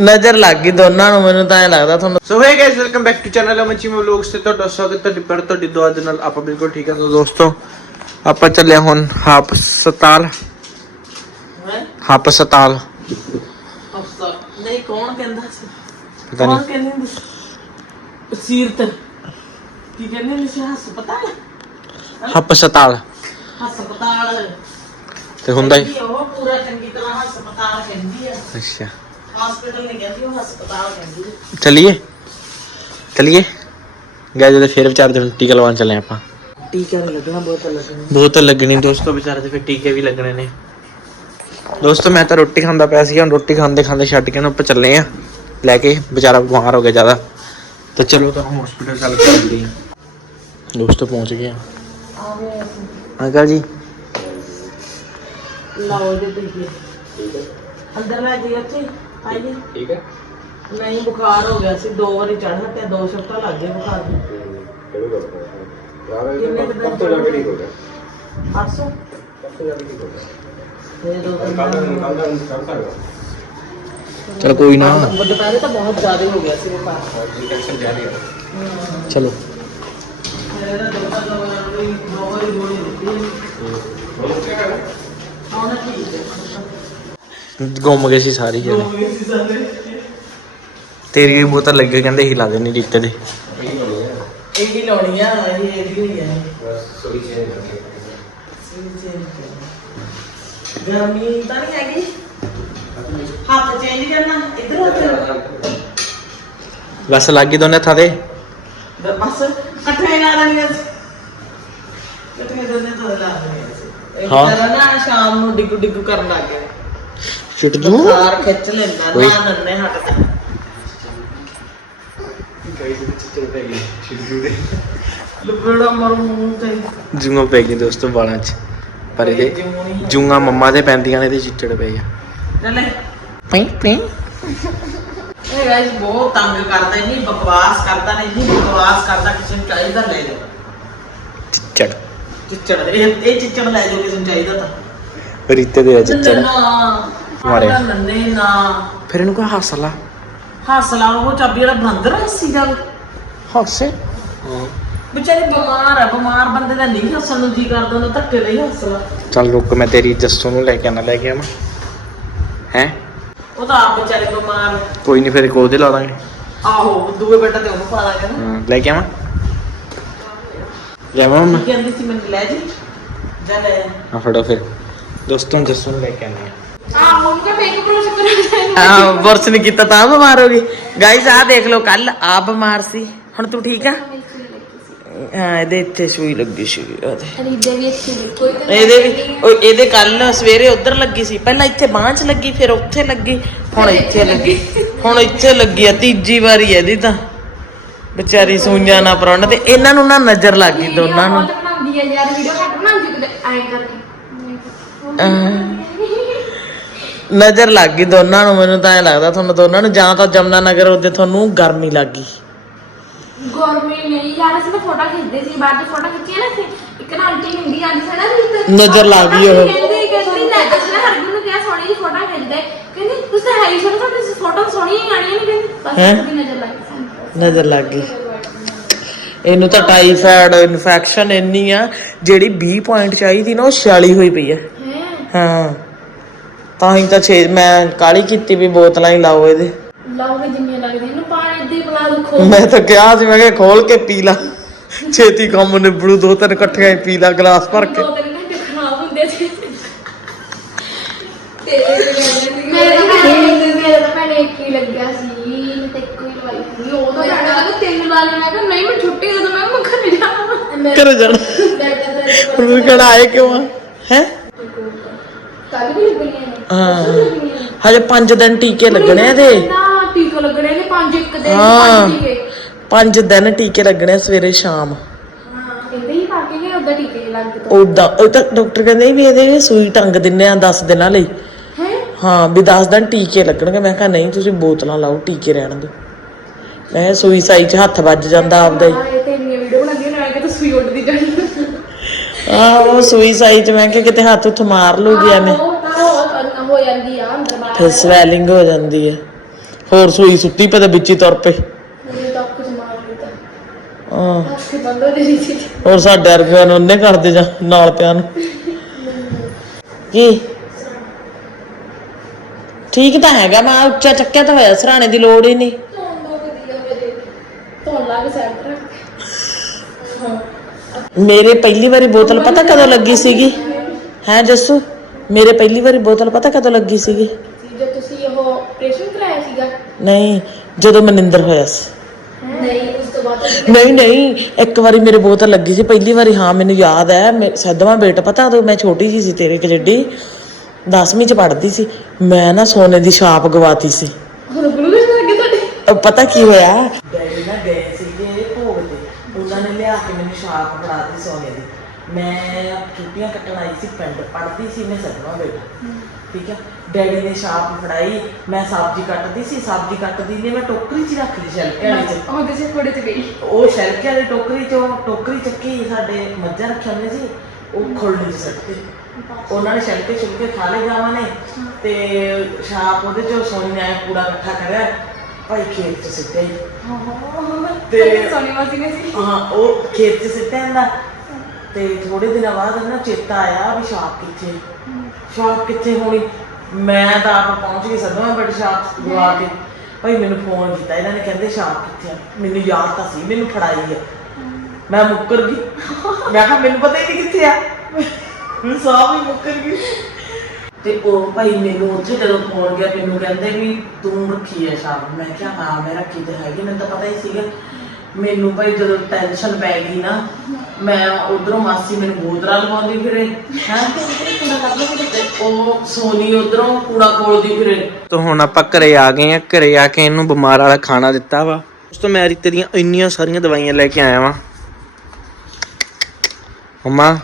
ਨਜ਼ਰ ਲੱਗ ਗਈ ਦੋਨਾਂ ਨੂੰ ਮੈਨੂੰ ਤਾਂ ਐ ਲੱਗਦਾ ਤੁਹਾਨੂੰ ਸੋ ਹੈ guys welcome back to channel ਅਮਚੀ ਮੋ ਵਲੌਗਸ ਤੇ ਤੁਹਾਡਾ ਸਵਾਗਤ ਤੁਹਾਡੀ ਪਰ ਤੁਹਾਡੀ ਦੁਆ ਦੇ ਨਾਲ ਆਪਾਂ ਬਿਲਕੁਲ ਠੀਕ ਹਾਂ। ਤਾਂ ਦੋਸਤੋ ਆਪਾਂ ਚੱਲੇ ਹੁਣ ਹਸਪਤਾਲ ਹਸਪਤਾਲ ਅਫਸਰ ਨਹੀਂ ਕੌਣ ਕਹਿੰਦਾ ਸੀ? ਪਤਾ ਕੌਣ ਨਹੀਂ। ਕਹਿੰਦੇ ਹੁੰਦੇ ਸੀ? ਸੀਰਤ। ਕੀ ਕਹਿੰਦੇ ਹੁੰਦੇ ਸੀ? ਹਸਪਤਾਲ? ਹਸਪਤਾਲ ਹਸਪਤਾਲ। ਤੇ ਹੁੰਦਾ ਹੀ ਉਹ ਪੂਰਾ ਚੰਗੀ ਤਰ੍ਹਾਂ ਹਸਪਤਾਲ ਕਹਿੰਦੀ ਆ। ਅੱਛਾ। ਹਸਪੀਟਲ ਨਹੀਂ ਕਹਿੰਦੀ ਉਹ ਹਸਪਤਾਲ ਕਹਿੰਦੀ ਆ। ਚਲਿਏ? ਚਲਿਏ? ਗਾਇਸ ਤੇ ਫਿਰ ਵਿਚਾਰ ਦੇ ਟੀਕਾ ਲਵਾਉਣ ਚੱਲੇ ਆਪਾਂ। ਟੀਕਾ ਨਹੀਂ ਲੱਗਣਾ ਬਹੁਤ ਲੱਗਣਾ। ਬੋਤਲ ਲੱਗਣੀ ਦੋਸਤੋ ਵਿਚਾਰੇ ਤੇ ਫਿਰ ਟੀਕੇ ਵੀ ਲੱਗਣੇ ਨੇ। ਦੋਸਤੋ ਮੈਂ ਤਾਂ ਰੋਟੀ ਖਾਂਦਾ ਪਿਆ ਸੀ ਹੁਣ ਰੋਟੀ ਖਾਂਦੇ ਖਾਂਦੇ ਛੱਡ ਕੇ ਨਾ ਉੱਪਰ ਚੱਲੇ ਆ। ਲੈ ਕੇ ਵਿਚਾਰਾ ਬਿਮਾਰ ਹੋ ਗਿਆ ਜ਼ਿਆਦਾ। ਤਾਂ ਚਲੋ ਤਾਂ ਹਸਪੀਟਲ ਚੱਲ ਕੇ ਆਉਂਦੇ ਆ। ਦੋਸਤੋ ਪਹੁੰਚ ਗਏ ਆ। ਅੰਕਲ ਜੀ। ਲਾਓ ਦੇ ਟੀਕੇ ਅੰਦਰ ਲੈ ਜੀ ਉੱਥੇ। ਆਈਏ ਠੀਕ ਹੈ ਨਹੀਂ ਬੁਖਾਰ ਹੋ ਗਿਆ ਸੀ ਦੋ ਵਾਰੀ ਚੜ੍ਹ ਹਟਿਆ ਦੋ ਸ਼ਫਟਾਂ ਲੱਗ ਗਏ ਬੁਖਾਰ ਨੂੰ ਕਿੰਨੇ ਕੁ ਦਿਨ ਚੜ੍ਹ 800 ਇਹ ਦੋ ਤਿੰਨ ਦਿਨ ਚਲ ਕੋਈ ਨਾ ਦੁਪਹਿਰੇ ਤਾਂ ਬਹੁਤ ਜ਼ਿਆਦਾ ਹੋ ਗਿਆ ਗੁੰਮ ਗਏ ਸੀ ਸਾਰੀ ਜਣੇ ਤੇਰੀ ਵੀ ਬੋਤਲ ਲੱਗੇ ਕਹਿੰਦੇ ਹੀ ਲਾ ਦੇਣੀ ਟੀਕੇ ਦੇ। ਇਹ ਹੀ ਲਾਉਣੀ ਆ ਇਹ ਇਹਦੀ ਹੋਈ ਆ। ਗਰਮੀ ਤਾਂ ਨਹੀਂ ਹੈਗੀ? ਹੱਥ ਚੇਂਜ ਕਰਨਾ ਇੱਧਰ ਹੱਥ। ਬਸ ਲੱਗ ਗਈ ਦੋਨੇ ਥਾਂ ਤੇ ਬਸ ਇਕੱਠੇ ਲਾ ਲੈਣੀਆਂ ਸੀ। ਇਕੱਠੇ ਦੋਨੇ ਤੋਂ ਲਾ ਲੈਣੀਆਂ ਹਾਂ। ਹਾਂ ਨਾ ਸ਼ਾਮ ਨੂੰ ਡਿੱਗੂ ਡਿੱਗੂ ਕਰਨ ਲੱਗ ਗਏ। ਛੁੱਟ ਜੂ ਬੁਖਾਰ ਖਿੱਚ ਲੈਂਦਾ ਓਏ। ਨਾ ਨੰਨੇ ਹਟਦਾ ਲੁਬੜਾ ਮਰ ਮੂੰਹ ਤੇ। ਜੂਆਂ ਪੈ ਗਈ ਦੋਸਤੋ ਵਾਲਾਂ 'ਚ। ਪਰ ਇਹਦੇ ਜੂਆਂ ਮੰਮਾ ਦੇ ਪੈਂਦੀਆਂ ਨੇ ਇਹਦੇ ਚਿੱਟੜ ਪਏ ਆ। ਚੱਲੇ ਪਈ ਪਈ। ਇਹ ਗਾਇਸ ਬਹੁਤ ਤੰਗ ਕਰਦਾ ਨਹੀਂ ਬਕਵਾਸ ਕਰਦਾ ਨਹੀਂ ਨਹੀਂ ਬਕਵਾਸ ਕਰਦਾ ਕਿਸੇ ਨੂੰ ਚਾਹੀਦਾ ਲੈ ਜਾਓ। ਚਿੱਟੜ ਚਿੱਚੜ ਇਹ ਇਹ ਚਿੱਚੜ ਲੈ ਜਾਓ ਕਿਸੇ ਨੂੰ ਚਾਹੀਦਾ ਤਾਂ। ਰੀਤੇ ਦੇ ਆ ਚਿੱਟੜ ਨਾ ਮਾਰਿਆ। ਨੰਨੇ ਨਾ। ਫਿਰ ਇਹਨੂੰ ਕਹਾ ਹੱਸ ਲਾ ਹੱਸਲਾ ਉਹ ਚਾਬੀ ਵਾਲਾ ਬਾਂਦਰ ਹੱਸੀ ਜਾਵੇ ਹੱਸੇ? ਵਿਚਾਰੀ ਬਿਮਾਰ ਆ ਬਿਮਾਰ ਬੰਦੇ ਦਾ ਨਹੀਂ ਹੱਸਣ ਨੂੰ ਜੀ ਕਰਦਾ ਉਹਨੂੰ ਧੱਕੇ ਲਈ ਹੱਸਲਾ। ਚੱਲ ਰੁਕ ਮੈਂ ਤੇਰੀ ਜੱਸੂ ਨੂੰ ਲੈ ਕੇ ਆਣਾ ਲੈ ਕੇ ਆਵਾਂ। ਹੈ? ਉਹ ਤਾਂ ਆਪ ਵਿਚਾਰੇ ਬਿਮਾਰ ਕੋਈ ਨਹੀਂ ਫਿਰ ਇੱਕ ਉਹਦੇ ਲਾ ਦਾਂਗੇ। ਆਹੋ ਦੂਏ ਬੇਟਾ ਤੇ ਉਹਨੂੰ ਪਾ ਦਾਂਗੇ ਨਾ। ਲੈ ਕੇ ਆਵਾਂ। ਲੈ ਆਵਾਂ ਮੈਂ। ਕੀ ਕਹਿੰਦੀ ਸੀ ਮੈਨੂੰ ਲੈ ਜੀ। ਜਾ ਲੈ। ਆ ਫੜੋ ਫਿਰ। ਦੋਸਤੋਂ ਜੱਸੂ ਨੂੰ ਲੈ ਕੇ ਆਨੇ ਵਰਸ ਨਹੀਂ ਕੀਤਾ ਤਾਂ ਬਿਮਾਰ ਹੋ ਗਈ। ਗਾਇਸ ਆ ਦੇਖ ਲਓ ਕੱਲ ਆ ਬਿਮਾਰ ਸੀ। ਹੁਣ ਤੂੰ ਠੀਕ ਆ? ਹਾਂ ਇਹਦੇ ਇੱਥੇ ਸੂਈ ਲੱਗੀ ਸੀ ਵੀ ਇਹਦੇ ਵੀ ਉਹ ਇਹਦੇ ਕੱਲ ਸਵੇਰੇ ਉਧਰ ਲੱਗੀ ਸੀ। ਪਹਿਲਾਂ ਇੱਥੇ ਬਾਂਹ 'ਚ ਲੱਗੀ ਫਿਰ ਉੱਥੇ ਲੱਗੀ ਹੁਣ ਇੱਥੇ ਲੱਗੀ। ਹੁਣ ਇੱਥੇ ਲੱਗੀ ਆ ਤੀਜੀ ਵਾਰੀ ਇਹਦੀ ਤਾਂ। ਵਿਚਾਰੀ ਸੂਈਆਂ ਨਾ ਪਰਉਣ ਤੇ ਇਹਨਾਂ ਨੂੰ ਨਾ ਨਜ਼ਰ ਲੱਗ ਗਈ ਦੋਨਾਂ ਨੂੰ। ਬਹੁਤ ਬਣਾਉਂਦੀ ਹੈ ਯਾਰ ਵੀਡੀਓ ਘੱਟ ਬਣਾਉਂਦੀ ਕਿਤੇ ਐਂ ਕਰਕੇ। ਨਜ਼ਰ ਲੱਗ ਗਈ ਦੋਨਾਂ ਨੂੰ ਮੈਨੂੰ ਤਾਂ ਐ ਲੱਗਦਾ ਤੁਹਾਨੂੰ ਦੋਨਾਂ ਨੂੰ ਜਾਂ ਤਾਂ ਜਮਨਾ ਨਗਰ ਉਹਦੇ ਤੁਹਾਨੂੰ ਗਰਮੀ ਲੱਗ ਗਈ। ਗਰਮੀ ਨਹੀਂ ਯਾਰ ਅਸੀਂ ਤਾਂ ਫੋਟੋ ਖਿੱਚਦੇ ਸੀ ਬਾਅਦ ਚ ਫੋਟੋ ਖਿੱਚੀ ਨਾ ਸੀ ਇੱਕ ਨਾ ਆਂਟੀ ਹੁੰਦੀ ਜਾਂਦੀ ਸੀ ਨਾ ਵੀ ਤੇ ਨਜ਼ਰ ਲੱਗ ਗਈ ਉਹ। ਕਹਿੰਦੀ ਕਹਿੰਦੀ ਨਾ ਅਸੀਂ ਨਾ ਹਰਗੁਣ ਨੂੰ ਕਿਹਾ ਸੋਹਣੀ ਜਿਹੀ ਫੋਟੋ ਖਿੱਚਦੇ। ਕਹਿੰਦੀ ਤੁਸੀਂ ਤਾਂ ਹੈ ਹੀ ਸੋਹਣੀ ਤੁਹਾਡੀ ਫੋਟੋ ਸੋਹਣੀ ਹੀ ਆਣੀ ਨਹੀਂ ਕਹਿੰਦੀ। ਬਸ ਹੈਂ? ਉਹਦੀ ਨਜ਼ਰ ਲੱਗ ਗਈ ਸਾਨੂੰ। ਨਜ਼ਰ ਲੱਗ ਗਈ। ਇਹਨੂੰ ਤਾਂ ਟਾਈਫਾਇਡ ਇਨਫੈਕਸ਼ਨ ਇੰਨੀ ਆ ਜਿਹੜੀ 20 ਪੁਆਇੰਟ ਚਾਹੀਦੀ ਨਾ ਉਹ 46 ਹੋਈ ਪਈ ਆ। ਹੈ? ਹਾਂ। ਤਾਂ ਹੀ ਤਾਂ 6 ਮੈਂ ਕਾਲੀ ਕੀਤੀ ਵੀ ਬੋਤਲਾਂ ਹੀ ਲਾਓ ਇਹਦੇ। ਲਾਓਗੇ ਜਿੰਨੀਆਂ ਲੱਗਦੀਆਂ ਇਹਨੂੰ ਪਾਣੀ ਦੀ ਬਣਾ ਦੋ ਖੋ ਮੈਂ ਤਾਂ ਕਿਹਾ ਸੀ ਮੈਂ ਕਿਹਾ ਖੋਲ ਕੇ ਪੀ ਲਾ। ਛੇਤੀ ਕੰਮ ਨਿਬੜੂ ਦੋ ਤਿੰਨ ਇਕੱਠੀਆਂ ਹੀ ਪੀ ਲਾ ਗਲਾਸ ਭਰ ਕੇ। ਦੋ ਤਿੰਨ ਘੰਟੇ ਖਰਾਬ ਹੁੰਦੇ ਸੀ। ਮੇਰੇ ਤਾਂ ਭੈਣੇ ਮੇਰੇ ਤਾਂ ਭੈਣੇ ਇੱਕ ਹੀ ਲੱਗਿਆ ਸੀ ਮੈਂ ਤੇ ਇੱਕੋ ਹੀ ਲਵਾਈ ਸੀ। ਉਹ ਤਾਂ ਭੈਣੇ ਕਹਿੰਦਾ ਤਿੰਨ ਲਾ ਲੈ ਮੈਂ ਕਿਹਾ ਨਹੀਂ ਮੈਂ ਛੁੱਟੀ ਦੇ ਦੋ ਮੈਂ ਕਿਹਾ ਮੈਂ ਘਰੇ ਜਾਣਾ। ਹੁਣ ਵੀ ਕਿਹੜਾ ਆਏ ਕਿਉਂ ਆ? ਹੈ? ਕੱਲ ਵੀ ਲੱਗਣੀਆਂ ਨੇ। ਹਾਂ। ਹਜੇ 5 ਦਿਨ ਟੀਕੇ ਲੱਗਣੇ ਆ ਇਹਦੇ। ਨਾ ਟੀਕਾ ਲੱਗਣੇ ਨੇ ਪੰਜ ਇੱਕ ਦਿਨ ਹਾਂ। ਪੰਜ ਟੀਕੇ। 5 ਦਿਨ ਟੀਕੇ ਲੱਗਣੇ ਆ ਸਵੇਰੇ ਸ਼ਾਮ। ਉਦਾਂ ਉਹ ਤਾਂ ਡਾਕਟਰ ਕਹਿੰਦੇ ਵੀ ਇਹਦੇ ਸੂਈ ਟੰਗ ਦਿੰਨੇ ਆ 10 ਦਿਨਾਂ ਲਈ। ਹੈ? ਵੀ 10 ਦਿਨ ਟੀਕੇ ਲੱਗਣਗੇ। ਮੈਂ ਕਿਹਾ ਨਹੀਂ ਤੁਸੀਂ ਬੋਤਲਾਂ ਲਾਓ ਟੀਕੇ ਰਹਿਣ ਦਿਓ। ਮੈਂ ਸੂਈ ਸਾਈ 'ਚ ਹੱਥ ਵੱਜ ਜਾਂਦਾ ਆਪਦਾ ਹੀ। ਆਹ ਉਹ ਸੂਈ ਸਾਈ 'ਚ ਮੈਂ ਕਿਹਾ ਕਿਤੇ ਹੱਥ ਉੱਥ ਮਾਰ ਲੂਗੀ ਐਵੇਂ। ਹੋ ਜਾਂਦੀ ਆ ਅੰਦਰ ਬਾਹਰ ਫਿਰ ਸਵੈਲਿੰਗ ਹੋ ਜਾਂਦੀ ਹੈ ਹੋਰ ਸੋਈ ਸੁੱਤੀ ਪਤਾ ਵਿੱਚ ਹੀ ਤੁਰ ਪਏ ਮੇਰੇ ਤਾਂ ਅੱਖ ਚ ਮਾਰ ਲਿੱਤਾ ਹਾਂ। ਅੱਖ ਬੰਦ ਹੋ ਰਹੀ ਸੀ। ਹੋਰ ਸਾਡੇ ਵਰਗਿਆਂ ਨੂੰ ਉਹਨੇ ਕਰਦੇ ਜਾ ਨਾਲ ਪਿਆ ਨੂੰ। ਕੀ? ਠੀਕ ਤਾਂ ਹੈਗਾ ਮੈਂ ਉੱਚਾ ਚੱਕਿਆ ਤਾਂ ਹੋਇਆ ਸਰਾਣੇ ਦੀ ਲੋੜ ਹੀ ਨਹੀਂ। ਧੋਣ ਦੋ ਵਧੀਆ ਮੇਰੇ ਧੋਣ ਲੱਗ ਸੈਂਟਰ ਮੇਰੇ ਪਹਿਲੀ ਵਾਰੀ ਬੋਤਲ ਪਤਾ ਕਦੋਂ ਲੱਗੀ ਸੀਗੀ? ਹੈ ਜੱਸੂ ਮੇਰੇ ਪਹਿਲੀ ਵਾਰੀ ਬੋਤਲ ਪਤਾ ਕਦੋਂ ਲੱਗੀ ਸੀਗੀ? ਜੇ ਤੁਸੀਂ ਉਹ ਆਪਰੇਸ਼ਨ ਕਰਾਇਆ ਸੀਗਾ? ਨਹੀਂ ਜਦੋਂ ਮਨਿੰਦਰ ਹੋਇਆ ਸੀ। ਨਹੀਂ ਉਸ ਤੋਂ ਬਾਅਦ ਨਹੀਂ ਨਹੀਂ ਇੱਕ ਵਾਰੀ ਮੇਰੇ ਬੋਤਲ ਲੱਗੀ ਸੀ। ਪਹਿਲੀ ਵਾਰੀ ਹਾਂ ਮੈਨੂੰ ਯਾਦ ਹੈ। ਮੈਂ ਸੱਦਵਾਂ ਬੇਟਾ ਪਤਾ ਉਦੋਂ ਮੈਂ ਛੋਟੀ ਜਿਹੀ ਸੀ ਤੇਰੇ ਕਿ ਜੱਡੀ 10ਵੀਂ ਚ ਪੜ੍ਹਦੀ ਸੀ। ਮੈਂ ਨਾ ਸੋਨੇ ਦੀ ਛਾਪ ਗਵਾਤੀ ਸੀ। ਹੁਣ ਗਲੂਕੋਜ਼ ਲੱਗੇ ਤੁਹਾਡੇ? ਅਹ ਪਤਾ ਕੀ ਹੋਇਆ? ਡੈਡੀ ਨਾ ਗਏ ਸੀਗੇ ਭੋਗ ਤੇ। ਉਹਨਾਂ ਨੇ ਲਿਆ ਕੇ ਮੈਨੂੰ ਛਾਪ ਫੜਾਤੀ ਸੋਨੇ ਦੀ। ਮੈਂ ਛੁੱਟੀਆਂ ਕੱਟਣ ਆਈ ਸੀ ਪਿੰਡ ਪੜ੍ਹਦੀ ਸੀ ਮੈਂ ਸੱਦਵਾਂ ਬੇਟਾ ਠੀਕ ਹੈ ਡੈਡੀ ਨੇ ਛਾਪ ਫੜਾਈ ਮੈਂ ਸਬਜ਼ੀ ਕੱਟਦੀ ਸੀ ਸਬਜ਼ੀ ਕੱਟਦੀ ਨੇ ਮੈਂ ਟੋਕਰੀ 'ਚ ਹੀ ਰੱਖ ਲਈ ਛਲਕੇ ਵਾਲੀ 'ਚ। ਉਹ ਕਿਸੇ ਕੋੜੇ ਤੇ ਗਈ। ਉਹ ਸ਼ੈਲਕੇ ਵਾਲੀ ਟੋਕਰੀ ਚੋਂ ਟੋਕਰੀ ਚੱਕੀ ਸਾਡੇ ਮੱਝਾਂ ਰੱਖੀਆਂ ਹੁੰਦੀਆਂ ਸੀ ਉਹ ਖੁਰਲੀ 'ਚ ਸੱਟਤੇ ਉਹਨਾਂ ਨੇ ਛਲਕੇ ਛੁਲਕੇ ਖਾ ਲਏ ਗਾਵਾਂ ਨੇ ਤੇ ਛਾਪ ਉਹਦੇ ਚੋਂ ਸੋਨੀ ਨੇ ਕੂੜਾ ਇਕੱਠਾ ਕਰਿਆ ਭਾਈ ਖੇਤ 'ਚ ਸਿੱਟਿਆ ਜੀ ਤੇ ਤੇ ਸੋਨੀ ਮਾਸੀ ਨੇ ਸੀ। ਹਾਂ ਉਹ ਖੇਤ 'ਚ ਸਿੱਟਿਆ ਹੁੰਦਾ ਤੇ ਥੋੜੇ ਦਿਨਾਂ ਬਾਅਦ ਨਾ ਚੇਤਾ ਆਇਆ ਵੀ ਛਾਪ ਕਿੱਥੇ ਛਾਪ ਕਿੱਥੇ ਹੋਣੀ? ਮੈਂ ਤਾਂ ਆਪ ਪਹੁੰਚ ਗਈ ਸਦਮਾ ਬੜੀ ਛਾਪ ਗਵਾ ਕੇ। ਭਾਈ ਮੈਨੂੰ ਫੋਨ ਕੀਤਾ, ਇਹਨਾਂ ਨੇ ਕਹਿੰਦੇ ਛਾਪ ਕਿੱਥੇ ਆ? ਮੈਨੂੰ ਯਾਦ ਤਾਂ ਸੀ, ਮੈਨੂੰ ਫੜਾਈ ਹੈ ਮੈਂ ਮੁੱਕਰ ਗਈ। ਮੈਂ ਕਿਹਾ, ਮੈਨੂੰ ਪਤਾ ਹੀ ਨਹੀਂ ਕਿੱਥੇ ਆ। ਮੈਨੂੰ ਸਾਹ ਵੀ ਮੁੱਕਰ ਗਈ। ਤੇ ਉਹ ਭਾਈ ਮੈਨੂੰ ਉੱਥੇ ਜਦੋਂ ਫੋਨ ਗਿਆ, ਮੈਨੂੰ ਕਹਿੰਦੇ ਵੀ ਤੂੰ ਰੱਖੀ ਆ ਛਾਪ ਮੈਂ ਕਿਹਾ, ਹਾਂ, ਮੈਂ ਰੱਖੀ ਤੇ ਹੈਗੀ, ਮੈਨੂੰ ਤਾਂ ਪਤਾ ਹੀ ਸੀਗਾ। ਮੈਨੂੰ ਭਾਈ ਜਦੋਂ ਟੈਨਸ਼ਨ ਪੈ ਗਈ ਨਾ ਮੈਂ ਉਧਰੋਂ ਮਾਸੀ ਮੈਨੂੰ ਬੋਤਲਾਂ ਲਵਾਉਂਦੀ ਫਿਰੇ ਹੈ? ਤੇ ਉਹ ਸੋਨੀ ਉਧਰੋਂ ਕੂੜਾ ਕੋਲਦੀ ਫਿਰੇ। ਤਾਂ ਹੁਣ ਆਪਾਂ ਘਰੇ ਆ ਗਏ ਆ ਘਰੇ ਆ ਕੇ ਇਹਨੂੰ ਬਿਮਾਰ ਵਾਲਾ ਖਾਣਾ ਦਿੱਤਾ ਵਾ। ਉਸ ਤੋਂ ਮੈਂ ਰੀਤੇ ਦੀਆਂ ਇੰਨੀਆਂ ਸਾਰੀਆਂ ਦਵਾਈਆਂ ਲੈ ਕੇ ਆਇਆ ਵਾਂ। ਮਮਾ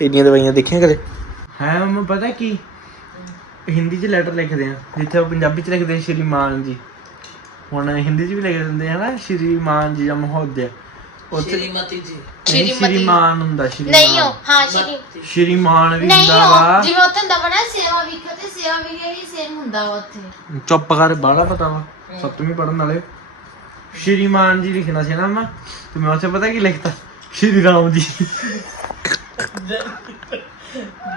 ਇੰਨੀਆਂ ਦਵਾਈਆਂ ਦੇਖੀਆਂ ਕਦੇ? ਹੈ ਮਮਾ ਪਤਾ ਕੀ? ਹਿੰਦੀ 'ਚ ਲੈਟਰ ਲਿਖਦੇ ਆ ਜਿੱਥੇ ਉਹ ਪੰਜਾਬੀ 'ਚ ਲਿਖਦੇ ਸ਼੍ਰੀਮਾਨ ਜੀ। ਹੁਣ ਹਿੰਦੀ 'ਚ ਵੀ ਲਿਖ ਦਿੰਦੇ ਆ ਨਾ ਸ਼੍ਰੀਮਾਨ ਜੀ ਜਾਂ ਮਹੋਦਿਆ ਉੱਥੇ ਸ਼੍ਰੀਮਤੀ ਜੀ। ਨਹੀਂ, ਸ਼੍ਰੀਮਾਨ ਹੁੰਦਾ ਸ਼੍ਰੀਮਾਨ। ਨਹੀਂ ਹੋ ਹਾਂ ਸ਼੍ਰੀ ਸ਼੍ਰੀਮਾਨ ਵੀ ਨਹੀਂ ਹੁੰਦਾ ਹੋ ਵਾ। ਜਿਵੇਂ ਉੱਥੇ ਹੁੰਦਾ ਵਾ ਨਾ ਸੇਵਾ ਵਿਖੇ ਤੇ ਸੇਵਾ ਵਿਖੇ ਵੀ ਸੇਮ ਹੁੰਦਾ ਵਾ ਉੱਥੇ। ਚੁੱਪ ਕਰ ਬਾਲਾ ਪਤਾ ਵਾ। ਸੱਤਵੀਂ ਪੜਨ ਵਾਲੇ। ਸ਼੍ਰੀਮਾਨ ਜੀ ਲਿਖਣਾ ਸੀ ਨਾ ਮੈਂ ਤੇ ਮੈਂ ਉੱਥੇ ਪਤਾ ਕੀ ਲਿਖਤਾ? ਸ਼੍ਰੀ ਰਾਮ ਜੀ।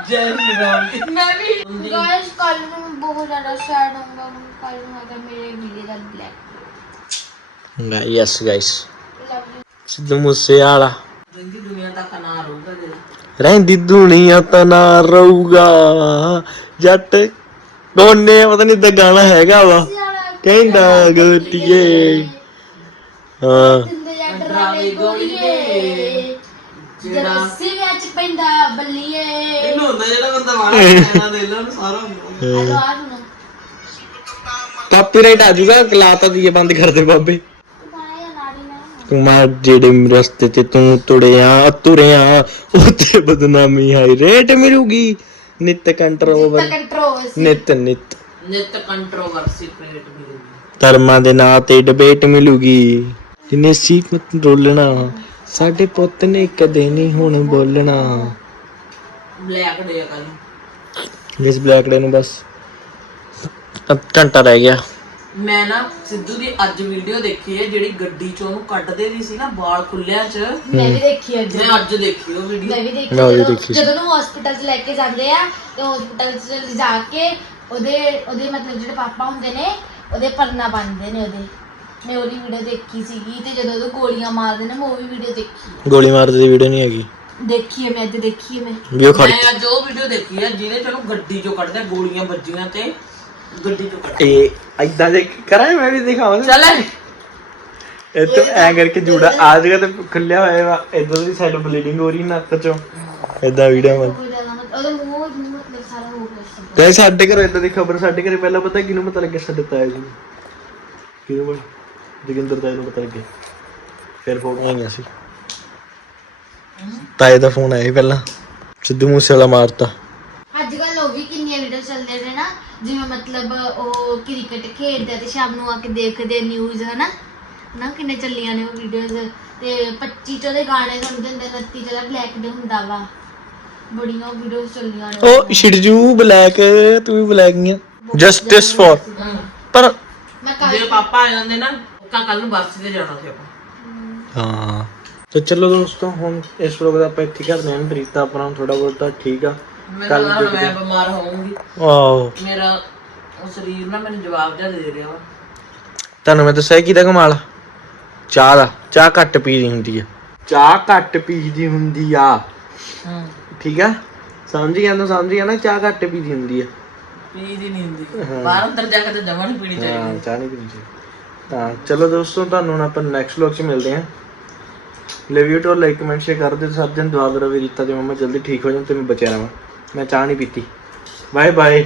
ਜੈ ਸ਼੍ਰੀ ਰਾਮ। ਜੀ ਮੈਂ ਵੀ ਗਾਇਸ ਕੱਲ ਨੂੰ ਬਹੁਤ ਜ਼ਿਆਦਾ ਸੈਡ ਹੋਊਗਾ ਕੱਲ ਨੂੰ ਹੈਗਾ ਮੇਰੇ ਵੀਰੇ ਦਾ black yes guys love you Sidhu Moose Wala ਰਹਿੰਦੀ ਦੁਨੀਆ ਤੱਕ ਨਾ ਰਹੂਗਾ ਜੇ। ਰਹਿੰਦੀ ਦੁਨੀਆ ਤਾਂ ਨਾ ਰਹੂਗਾ। ਜੱਟ ਦੋਨੇ ਪਤਾ ਨਹੀਂ ਤਾਂ ਗਾਣਾ ਹੈਗਾ ਵਾ। ਕਹਿੰਦਾ ਗੋਟੀਏ। ਹਾਂ। ਡਰਾਵੇ ਗੋਲੀਏ ਜਿਹੜਾ ਸਿਵਿਆਂ ਚ ਪੈਂਦਾ ਬੱਲੀਏ। ਇਹਨੂੰ ਹੁੰਦਾ ਜਿਹੜਾ ਬੰਦਾ ਵਾਲਾ ਕਹਿਣਾ ਦੇ ਲਾਂ ਸਾਰਾ ਹੁੰਦਾ। ਹਲੋ ਆ ਸੁਣੋ ਕਾਪੀਰਾਈਟ ਆ ਜਾਊਗਾ ਕਲਾਤਾ ਦੀ ਬੰਦ ਕਰ ਦੇ ਬਾਬੇ। ਗਾਇਆ ਨਾੜੀ ਨਾ ਕੁਮਾਰ ਜਿਹੜੇ ਰਸਤੇ ਤੇ ਤੂੰ ਤੁੜਿਆ ਤੁਰਿਆ ਉੱਤੇ ਬਦਨਾਮੀ ਹਾਈ ਰੇਟ ਮਿਲੂਗੀ। ਨਿਤ ਕੰਟਰੋਵਰ ਕੰਟਰੋਵਰਸੀ ਨਿਤ ਨਿਤ। ਨਿਤ ਕੰਟਰੋਵਰਸੀ ਕ੍ਰੀਏਟ ਮਿਲੂਗੀ। ਧਰਮਾਂ ਦੇ ਨਾਂ ਤੇ ਡਿਬੇਟ ਮਿਲੂਗੀ। ਜਿਨੇ ਸੀਮਤ ਰੋਲਣਾ। ਸਾਡੇ ਪੁੱਤ ਨੇ ਕਦੇ ਨਹੀਂ ਹੁਣ ਬੋਲਣਾ। ਬਲੈਕ ਡੇ ਕੱਲ ਇਸ ਬਲੈਕ ਡੇ ਨੂੰ ਬਸ। ਅੱਧ ਘੰਟਾ ਰਹਿ ਗਿਆ। ਮੈਂ ਨਾ ਸਿੱਧੂ ਦੀ ਅੱਜ ਵੀਡੀਓ ਦੇਖੀ ਹੈ ਜਿਹੜੀ ਗੱਡੀ ਚੋਂ ਉਹਨੂੰ ਕੱਢਦੇ ਦੀ ਸੀ ਨਾ ਵਾਲ ਖੁੱਲਿਆਂ ਚ। ਮੈਂ ਵੀ ਦੇਖੀ ਅੱਜ। ਮੈਂ ਅੱਜ ਦੇਖੀ ਉਹ ਵੀਡੀਓ। ਮੈਂ ਵੀ ਦੇਖੀ ਮੈਂ ਵੀ ਜਦੋਂ- ਦੇਖੀ। ਜਦੋਂ ਨੂੰ ਹਸਪੀਟਲ 'ਚ ਲੈ ਕੇ ਜਾਂਦੇ ਆ ਤੇ ਹਸਪੀਟਲ 'ਚ ਲਿਜਾ ਕੇ ਉਹਦੇ ਉਹਦੇ ਮਤਲਬ ਜਿਹੜੇ ਪਾਪਾ ਹੁੰਦੇ ਨੇ ਉਹਦੇ ਪਰਨਾ ਬੰਨਦੇ ਨੇ ਉਹਦੇ। ਮੈਂ ਉਹਦੀ ਵੀਡੀਓ ਦੇਖੀ ਸੀਗੀ ਤੇ ਜਦੋਂ ਉਹ ਗੋਲੀਆਂ ਮਾਰਦੇ ਨੇ ਮੈਂ ਉਹ ਵੀ ਵੀਡੀਓ ਦੇਖੀ ਗੋਲੀ ਮਾਰਦੇ ਦੀ ਵੀਡੀਓ ਨਹੀਂ ਹੈਗੀ। ਦੇਖੀ ਹੈ ਮੈਂ ਅੱਜ ਦੇਖੀ ਹੈ ਮੈਂ। ਵੀ ਉਹ ਖੜ ਮੈਂ ਅੱਜ ਉਹ ਵੀਡੀਓ ਦੇਖੀ ਹੈ ਜਿਹਦੇ ਚ ਉਹਨੂੰ ਗੱਡੀ ਚੋਂ ਕੱਢਦੇ ਗੋਲੀਆਂ ਵੱਜੀਆਂ ਤੇ ਗੱਡੀ ਚੋਂ ਕੱਢ ਇਹ ਐਦਾਂ ਦੇ ਕਰਾਂ ਮੈਂ ਵੀ ਦਿਖਾਵਾਂ ਚੱਲ। ਇਹ ਤਾਂ ਐ ਕਰਕੇ ਜੂੜਾ ਆ ਜਗਾ ਤੇ ਖੁੱਲਿਆ ਹੋਇਆ ਵਾ ਇਧਰ ਦੀ ਸਾਈਡ ਬਲੀਡਿੰਗ ਹੋ ਰਹੀ ਨੱਕ ਚੋਂ। ਇਦਾਂ ਵੀਡੀਓ ਮਤ ਕੋਈ ਜ਼ਿਆਦਾ ਮਤ- ਉਹਦਾ ਮੂੰਹ ਮੂੰਹ ਮਤਲਬ ਸਾਰਾ ਹੋ ਗਿਆ ਸੀ ਗਾਇਸ ਸਾਡੇ ਘਰ ਇਦਾਂ ਦੀ ਖਬਰ ਸਾਡੇ ਘਰੇ ਪਹਿਲਾਂ ਪਤਾ ਕਿਹਨੂੰ ਪਤਾ ਲੱਗਿਆ ਸਾਡੇ ਤਾਏ ਜੀ ਨੂੰ। ਕਿਹਨੂੰ ਪਤਾ? ਜਗਿੰਦਰ ਤਾਏ ਨੂੰ ਪਤਾ ਲੱਗਿਆ ਫਿਰ ਫੋਟੋ ਆਈਆਂ ਸੀ। ਤਾਏ ਦਾ ਫੋਨ ਆਇਆ ਸੀ ਪਹਿਲਾਂ। ਸਿੱਧੂ ਮੂਸੇ ਵਾਲਾ ਮਾਰਤਾ। ਅੱਜ ਕੱਲ ਉਹ ਵੀ ਕਿੰਨੀਆਂ ਵੀਡੀਓ ਚੱਲਦੇ ਨੇ ਨਾ ਜਿਵੇਂ ਮਤਲਬ ਉਹ ਕ੍ਰਿਕਟ ਖੇਡਦੇ ਆ ਤੇ ਸ਼ਾਮ ਨੂੰ ਆ ਕੇ ਦੇਖਦੇ ਨਿਊਜ਼ ਹਨਾ? ਨਾ ਕਿੰਨੇ ਚੱਲੀਆਂ ਨੇ ਉਹ ਵੀਡੀਓਜ਼ ਤੇ 25 ਚ ਉਹਦੇ ਗਾਣੇ ਸੁਣਦੇ ਹੁੰਦੇ 29 ਚ ਉਹਦਾ ਬਲੈਕ ਡੇ ਹੁੰਦਾ ਵਾ। ਬੜੀਆਂ ਵੀਡੀਓਜ਼ ਚੱਲੀਆਂ ਨੇ। ਉਹ ਛਿੜਜੂ ਬਲੈਕ ਤੂੰ ਵੀ ਬਲੈਕ ਹੀ ਆ। ਜਸਟਿਸ ਫॉर ਪਰ ਮੈਂ ਜੇ ਕੱਲ ਪਾਪਾ ਆ ਜਾਂਦੇ ਨਾ ਤਾਂ ਕੱਲ ਨੂੰ ਬੱਸ ਤੇ ਜਾਣਾ ਸੀ ਆਪਾਂ। ਹਾਂ। ਤੇ ਚਲੋ ਦੋਸਤੋ ਹੁਣ ਇਸ ਵਲੋਗ ਦਾ ਆਪਾਂ ਇੱਥੇ ਕਰਦੇ ਹਾਂ। ਰੀਤਾ ਆਪਣਾ ਥੋੜਾ ਬਹੁਤਾ ਠੀਕ ਆ। ਮੇਰਾ ਤਾਂ ਦੇਖਦੇ ਮੈਂ ਬਿਮਾਰ ਹੋਊਂਗੀ। ਆਓ ਮੇਰਾ ਉਹ ਸਰੀਰ ਨਾ ਮੈਨੂੰ ਜਵਾਬ ਜਿਹਾ ਦੇ ਰਿਹਾ ਵਾ। ਤੁਹਾਨੂੰ ਮੈਂ ਦੱਸਿਆ ਕਿਹਦਾ ਕਮਾਲ? ਆ? ਚਾਹ ਦਾ। ਚਾਹ ਘੱਟ ਪੀਦੀ ਹੁੰਦੀ ਆ। ਚਾਹ ਘੱਟ ਪੀਦੀ ਹੁੰਦੀ ਆ। ਹੂੰ। ਠੀਕ ਆ? ਸਮਝ ਗਿਆ ਨਾ ਸਮਝ ਗਿਆ ਨਾ? ਚਾਹ ਘੱਟ ਪੀਦੀ ਹੁੰਦੀ ਆ। ਪੀ ਦੀ ਨਹੀਂ ਹੁੰਦੀ। ਬਾਹਰ ਅੰਦਰ ਜਾ ਕੇ ਤਾਂ ਜਮਾ ਨਹੀਂ ਪੀਣੀ ਚਾਹੀਦੀ। ਹਾਂ ਚਾਹ ਨਹੀਂ ਪੀਣੀ ਚਾਹੀਦੀ। ਤਾਂ ਚਲੋ ਦੋਸਤੋ, ਤੁਹਾਨੂੰ ਹੁਣ ਆਪਾਂ ਨੈਕਸਟ ਵਲੌਗ 'ਚ ਮਿਲਦੇ ਹਾਂ। Love you too like comment share ਕਰ ਦਿਓ ਸਭ ਜਨ ਦੁਆ ਕਰੋ ਵੀ ਰੀਤਾ ਦੀ ਮੰਮਾ ਜਲਦੀ ਠੀਕ ਹੋ ਜਾਣ ਤੇ ਮੈਂ ਬਚਿਆ ਰਵਾਂ ਮੈਂ ਚਾਹ ਨਹੀਂ ਪੀਤੀ। Bye bye